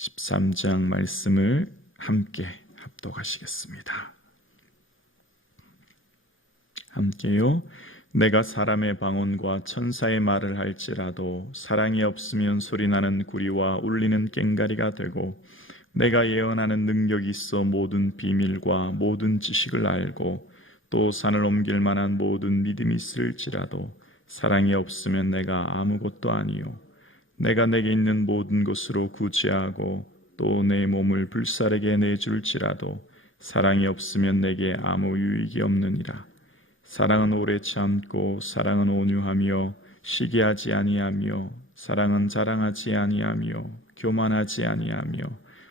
13장 말씀을 함께 합독하시겠습니다. 함께요. 내가 사람의 방언과 천사의 말을 할지라도 사랑이 없으면 소리나는 구리와 울리는 꽹가리가 되고, 내가 예언하는 능력이 있어 모든 비밀과 모든 지식을 알고 또 산을 옮길 만한 모든 믿음이 있을지라도 사랑이 없으면 내가 아무것도 아니요, 내가 내게 있는 모든 것으로 구제하고 또 내 몸을 불사르게 내줄지라도 사랑이 없으면 내게 아무 유익이 없느니라. 사랑은 오래 참고 사랑은 온유하며 시기하지 아니하며 사랑은 자랑하지 아니하며 교만하지 아니하며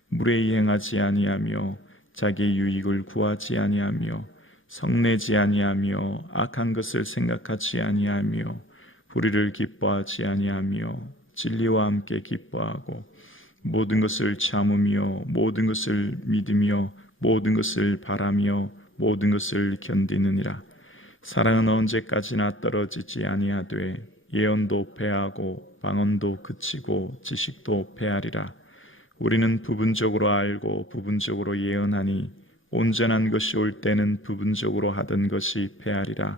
무례히 행하지 아니하며 자기의 유익을 구하지 아니하며 성내지 아니하며 악한 것을 생각하지 아니하며 불의를 기뻐하지 아니하며 진리와 함께 기뻐하고 모든 것을 참으며 모든 것을 믿으며 모든 것을 바라며 모든 것을 견디느니라. 사랑은 언제까지나 떨어지지 아니하되 예언도 패하고 방언도 그치고 지식도 패하리라. 우리는 부분적으로 알고 부분적으로 예언하니 온전한 것이 올 때는 부분적으로 하던 것이 패하리라.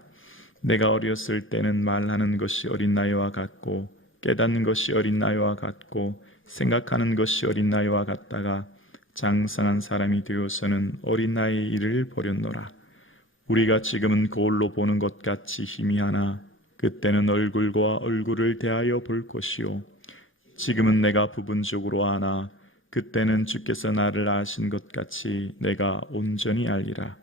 내가 어렸을 때는 말하는 것이 어린 나이와 같고 깨닫는 것이 어린 나이와 같고 생각하는 것이 어린 나이와 같다가 장성한 사람이 되어서는 어린 나이의 일을 버렸노라. 우리가 지금은 거울로 보는 것 같이 희미하나 그때는 얼굴과 얼굴을 대하여 볼 것이요, 지금은 내가 부분적으로 아나 그때는 주께서 나를 아신 것 같이 내가 온전히 알리라.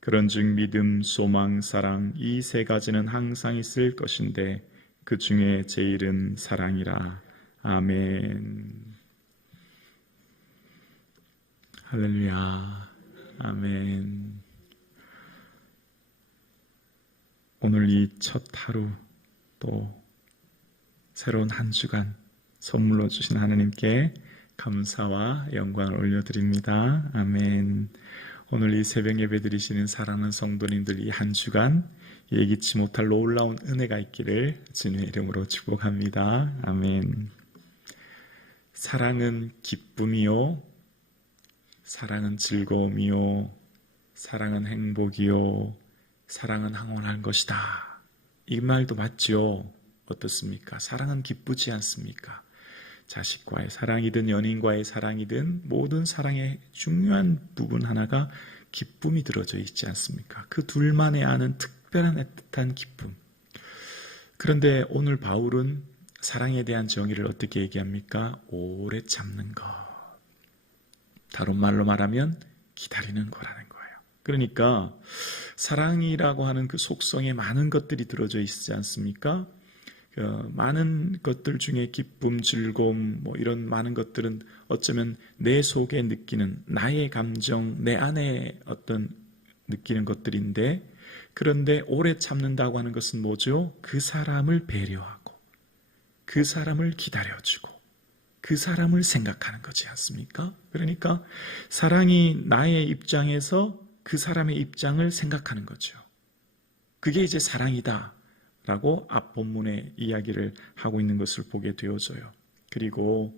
그런즉 믿음, 소망, 사랑 이 세 가지는 항상 있을 것인데 그 중에 제일은 사랑이라. 아멘. 할렐루야. 아멘. 오늘 이 첫 하루 또 새로운 한 주간 선물로 주신 하나님께 감사와 영광을 올려드립니다. 아멘. 오늘 이 새벽 예배 드리시는 사랑하는 성도님들 이 한 주간 예기치 못할 놀라운 은혜가 있기를 주님의 이름으로 축복합니다. 아멘. 사랑은 기쁨이요, 사랑은 즐거움이요, 사랑은 행복이요, 사랑은 항원한 것이다. 이 말도 맞죠? 어떻습니까? 사랑은 기쁘지 않습니까? 자식과의 사랑이든 연인과의 사랑이든 모든 사랑의 중요한 부분 하나가 기쁨이 들어져 있지 않습니까? 그 둘만이 아는 특별한 애틋한 기쁨. 그런데 오늘 바울은 사랑에 대한 정의를 어떻게 얘기합니까? 오래 참는 것. 다른 말로 말하면 기다리는 거라는 거예요. 그러니까 사랑이라고 하는 그 속성에 많은 것들이 들어져 있지 않습니까? 많은 것들 중에 기쁨, 즐거움, 이런 많은 것들은 어쩌면 내 속에 느끼는 나의 감정, 내 안에 어떤 느끼는 것들인데, 그런데 오래 참는다고 하는 것은 뭐죠? 그 사람을 배려하고 그 사람을 기다려주고 그 사람을 생각하는 거지 않습니까? 그러니까 사랑이 나의 입장에서 그 사람의 입장을 생각하는 거죠. 그게 이제 사랑이다 라고 앞 본문의 이야기를 하고 있는 것을 보게 되어져요. 그리고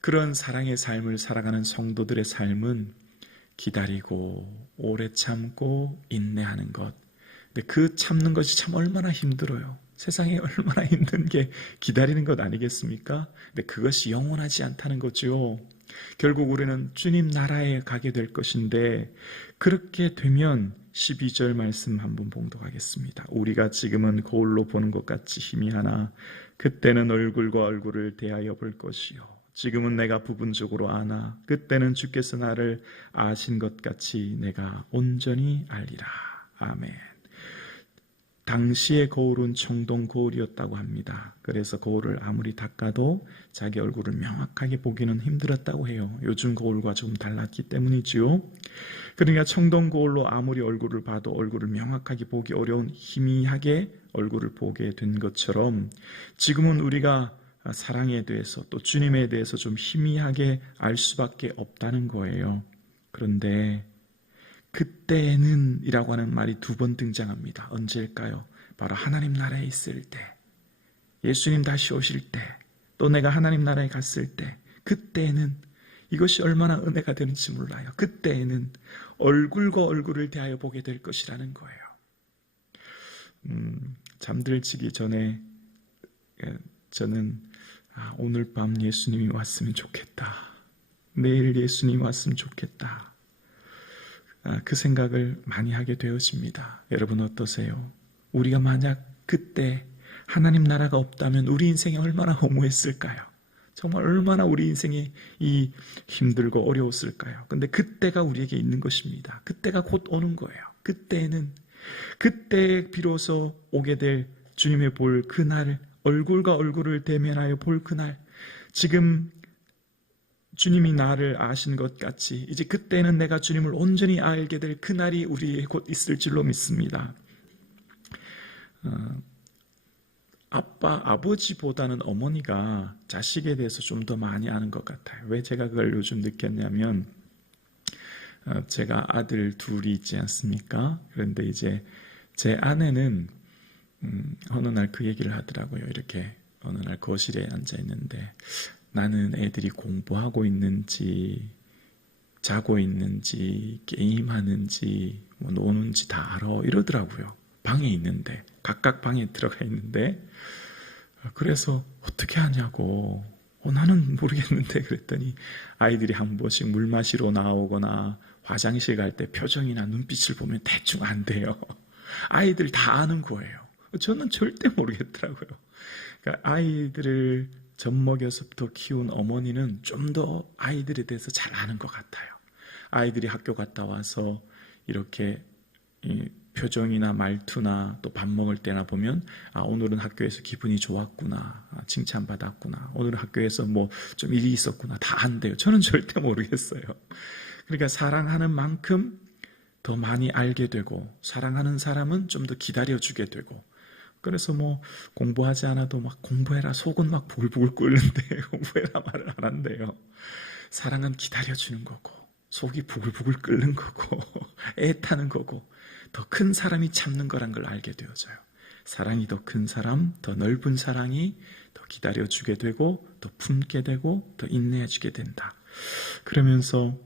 그런 사랑의 삶을 살아가는 성도들의 삶은 기다리고 오래 참고 인내하는 것. 근데 그 참는 것이 참 얼마나 힘들어요. 세상에 얼마나 힘든 게 기다리는 것 아니겠습니까? 근데 그것이 영원하지 않다는 거죠. 결국 우리는 주님 나라에 가게 될 것인데, 그렇게 되면 12절 말씀 한번 봉독하겠습니다. 우리가 지금은 거울로 보는 것 같이 희미하나 그때는 얼굴과 얼굴을 대하여 볼 것이요, 지금은 내가 부분적으로 아나 그때는 주께서 나를 아신 것 같이 내가 온전히 알리라. 아멘. 당시의 거울은 청동 거울이었다고 합니다. 그래서 거울을 아무리 닦아도 자기 얼굴을 명확하게 보기는 힘들었다고 해요. 요즘 거울과 좀 달랐기 때문이지요. 그러니까 청동 거울로 아무리 얼굴을 봐도 얼굴을 명확하게 보기 어려운 희미하게 얼굴을 보게 된 것처럼, 지금은 우리가 사랑에 대해서 또 주님에 대해서 좀 희미하게 알 수밖에 없다는 거예요. 그런데 그때는 이라고 하는 말이 두 번 등장합니다. 언제일까요? 바로 하나님 나라에 있을 때, 예수님 다시 오실 때, 또 내가 하나님 나라에 갔을 때, 그때는 이것이 얼마나 은혜가 되는지 몰라요. 그때에는 얼굴과 얼굴을 대하여 보게 될 것이라는 거예요. 잠들지기 전에 저는 오늘 밤 예수님이 왔으면 좋겠다. 내일 예수님이 왔으면 좋겠다. 그 생각을 많이 하게 되어집니다. 여러분 어떠세요? 우리가 만약 그때 하나님 나라가 없다면 우리 인생이 얼마나 허무했을까요? 정말 얼마나 우리 인생이 힘들고 어려웠을까요? 근데 그때가 우리에게 있는 것입니다. 그때가 곧 오는 거예요. 그때 비로소 오게 될 주님의 볼 그날, 얼굴과 얼굴을 대면하여 볼 그날, 지금 주님이 나를 아신 것 같이 이제 그때는 내가 주님을 온전히 알게 될 그날이 우리에 곧 있을 줄로 믿습니다. 아버지보다는 어머니가 자식에 대해서 좀 더 많이 아는 것 같아요. 왜 제가 그걸 요즘 느꼈냐면, 제가 아들 둘이 있지 않습니까? 그런데 이제 제 아내는 어느 날 그 얘기를 하더라고요. 이렇게 어느 날 거실에 앉아 있는데 나는 애들이 공부하고 있는지 자고 있는지 게임하는지 뭐 노는지 다 알아 이러더라고요. 방에 있는데, 각각 방에 들어가 있는데, 그래서 어떻게 하냐고, 나는 모르겠는데 그랬더니 아이들이 한 번씩 물 마시러 나오거나 화장실 갈 때 표정이나 눈빛을 보면 대충 안 돼요. 아이들 다 아는 거예요. 저는 절대 모르겠더라고요. 그러니까 아이들을 젖먹여서부터 키운 어머니는 좀 더 아이들에 대해서 잘 아는 것 같아요. 아이들이 학교 갔다 와서 이렇게 표정이나 말투나 또 밥 먹을 때나 보면 오늘은 학교에서 기분이 좋았구나, 칭찬받았구나, 오늘은 학교에서 뭐 좀 일이 있었구나, 다 안돼요. 저는 절대 모르겠어요. 그러니까 사랑하는 만큼 더 많이 알게 되고, 사랑하는 사람은 좀 더 기다려주게 되고, 그래서 뭐 공부하지 않아도 막 공부해라, 속은 막 부글부글 끓는데 공부해라 말을 안 한대요. 사랑은 기다려주는 거고, 속이 부글부글 끓는 거고, 애타는 거고, 더 큰 사람이 참는 거란 걸 알게 되어져요. 사랑이 더 큰 사람, 더 넓은 사랑이 더 기다려주게 되고, 더 품게 되고, 더 인내해주게 된다. 그러면서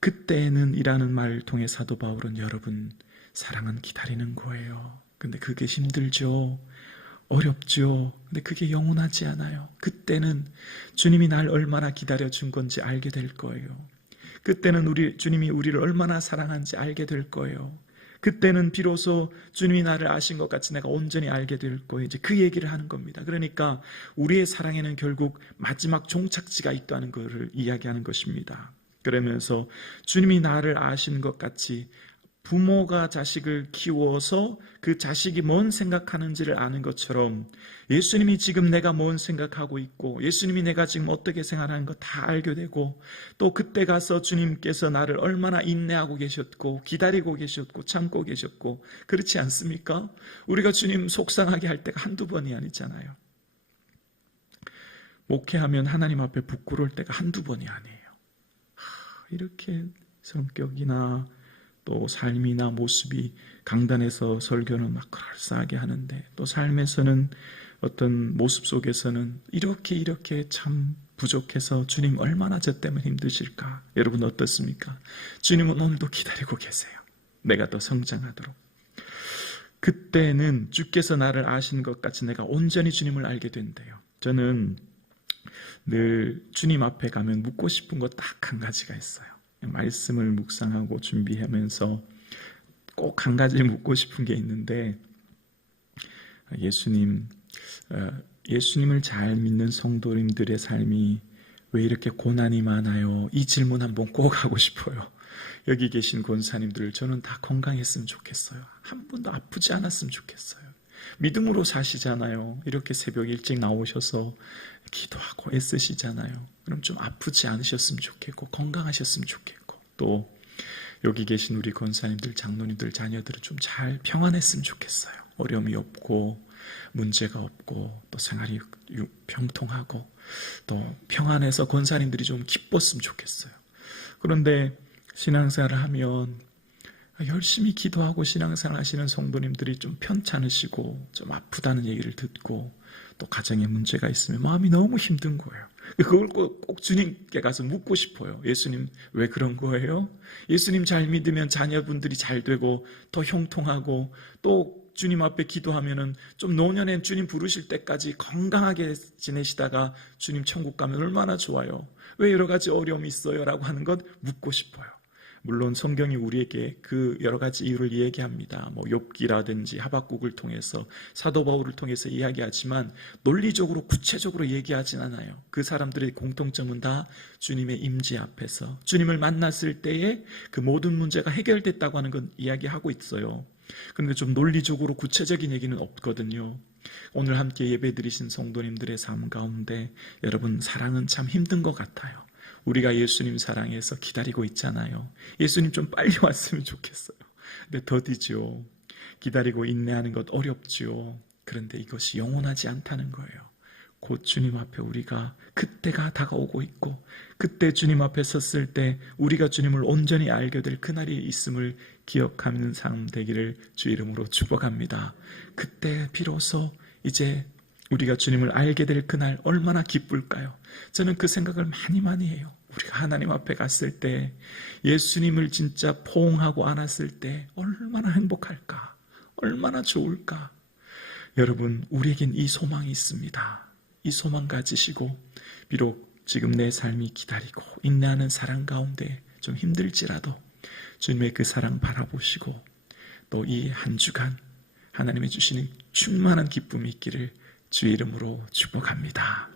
그때는 이라는 말을 통해 사도 바울은, 여러분, 사랑은 기다리는 거예요. 근데 그게 힘들죠. 어렵죠. 근데 그게 영원하지 않아요. 그때는 주님이 날 얼마나 기다려준 건지 알게 될 거예요. 그때는 주님이 우리를 얼마나 사랑한지 알게 될 거예요. 그때는 비로소 주님이 나를 아신 것 같이 내가 온전히 알게 될 거예요. 이제 그 얘기를 하는 겁니다. 그러니까 우리의 사랑에는 결국 마지막 종착지가 있다는 것을 이야기하는 것입니다. 그러면서 주님이 나를 아신 것 같이 부모가 자식을 키워서 그 자식이 뭔 생각하는지를 아는 것처럼 예수님이 지금 내가 뭔 생각하고 있고 예수님이 내가 지금 어떻게 생활하는 거 다 알게 되고, 또 그때 가서 주님께서 나를 얼마나 인내하고 계셨고 기다리고 계셨고 참고 계셨고, 그렇지 않습니까? 우리가 주님 속상하게 할 때가 한두 번이 아니잖아요. 목회하면 하나님 앞에 부끄러울 때가 한두 번이 아니에요. 이렇게 성격이나 또 삶이나 모습이, 강단에서 설교는 막 그럴싸하게 하는데 또 삶에서는 어떤 모습 속에서는 이렇게 참 부족해서 주님 얼마나 저 때문에 힘드실까? 여러분 어떻습니까? 주님은 오늘도 기다리고 계세요. 내가 더 성장하도록. 그때는 주께서 나를 아시는 것 같이 내가 온전히 주님을 알게 된대요. 저는 늘 주님 앞에 가면 묻고 싶은 거 딱 한 가지가 있어요. 말씀을 묵상하고 준비하면서 꼭 한 가지 묻고 싶은 게 있는데, 예수님을 잘 믿는 성도님들의 삶이 왜 이렇게 고난이 많아요? 이 질문 한번 꼭 하고 싶어요. 여기 계신 권사님들, 저는 다 건강했으면 좋겠어요. 한 번도 아프지 않았으면 좋겠어요. 믿음으로 사시잖아요. 이렇게 새벽 일찍 나오셔서 기도하고 애쓰시잖아요. 그럼 좀 아프지 않으셨으면 좋겠고 건강하셨으면 좋겠고, 또 여기 계신 우리 권사님들, 장로님들, 자녀들은 좀 잘 평안했으면 좋겠어요. 어려움이 없고 문제가 없고 또 생활이 평통하고 또 평안해서 권사님들이 좀 기뻤으면 좋겠어요. 그런데 신앙생활을 하면 열심히 기도하고 신앙생활 하시는 성도님들이 좀 편찮으시고 좀 아프다는 얘기를 듣고 또 가정에 문제가 있으면 마음이 너무 힘든 거예요. 그걸 꼭 주님께 가서 묻고 싶어요. 예수님, 왜 그런 거예요? 예수님 잘 믿으면 자녀분들이 잘 되고 더 형통하고, 또 주님 앞에 기도하면은 좀 노년에 주님 부르실 때까지 건강하게 지내시다가 주님 천국 가면 얼마나 좋아요. 왜 여러 가지 어려움이 있어요? 라고 하는 것 묻고 싶어요. 물론 성경이 우리에게 그 여러 가지 이유를 얘기합니다. 욥기라든지 하박국을 통해서, 사도 바울을 통해서 이야기하지만 논리적으로 구체적으로 얘기하진 않아요. 그 사람들의 공통점은 다 주님의 임재 앞에서 주님을 만났을 때에 그 모든 문제가 해결됐다고 하는 건 이야기하고 있어요. 그런데 좀 논리적으로 구체적인 얘기는 없거든요. 오늘 함께 예배드리신 성도님들의 삶 가운데 여러분, 사랑은 참 힘든 것 같아요. 우리가 예수님 사랑해서 기다리고 있잖아요. 예수님 좀 빨리 왔으면 좋겠어요. 근데 더디죠. 기다리고 인내하는 것 어렵죠. 그런데 이것이 영원하지 않다는 거예요. 곧 주님 앞에 우리가 그때가 다가오고 있고, 그때 주님 앞에 섰을 때 우리가 주님을 온전히 알게 될 그날이 있음을 기억하는 삶 되기를 주 이름으로 축복합니다. 그때 비로소 이제 우리가 주님을 알게 될 그날 얼마나 기쁠까요? 저는 그 생각을 많이 해요. 우리가 하나님 앞에 갔을 때, 예수님을 진짜 포옹하고 안았을 때 얼마나 행복할까? 얼마나 좋을까? 여러분, 우리에겐 이 소망이 있습니다. 이 소망 가지시고, 비록 지금 내 삶이 기다리고 인내하는 사랑 가운데 좀 힘들지라도 주님의 그 사랑 바라보시고, 또 이 한 주간 하나님이 주시는 충만한 기쁨이 있기를 주 이름으로 축복합니다.